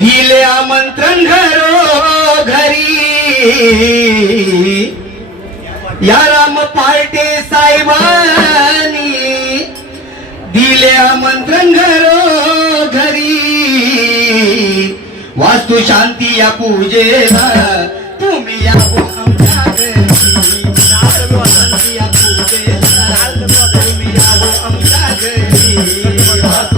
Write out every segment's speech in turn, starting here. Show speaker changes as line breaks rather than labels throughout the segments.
दिले आमंत्रण घरो घरी या राम पार्टे साहेबानी दिले आमंत्रण घरो घरी वास्तू शांती या पूजेला तुम्ही या पूजेला तुम्ही या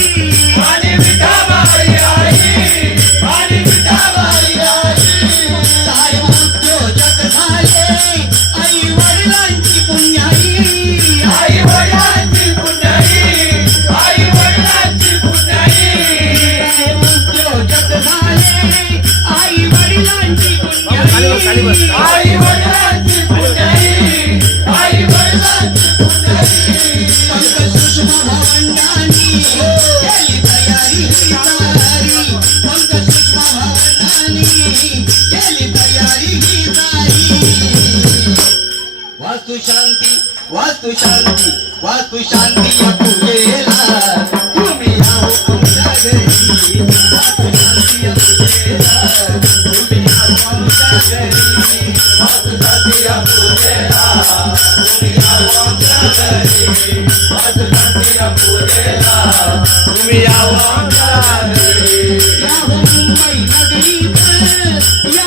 Hey! ವಾಸ್ತು ಶಾಂತಿ ವಾಸ್ತು ಶಾಂತಿ ವಾಸ್ತು ಶಾಂತಿಯ ಪೂಜೆಯಲ್ಲ ಭೂಮಿ ನಾವು ಅಮುಜಾಗರಿ ವಾಸ್ತು ಶಾಂತಿಯ ಪೂಜೆಯಲ್ಲ ಭೂಮಿ ನಾವು ಅಮುಜಾಗರಿ ವಾಸ್ತು ಶಾಂತಿಯ ಪೂಜೆಯಲ್ಲ ಭೂಮಿ ನಾವು ಅಮುಜಾಗರಿ ವಾಸ್ತು ಶಾಂತಿಯ ಪೂಜೆಯಲ್ಲ ಭೂಮಿ ನಾವು ಅಮುಜಾಗರಿ ಯಾವ ಮುಂಬೈ ನಗರಿ ಯಾ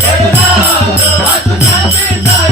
Thank you.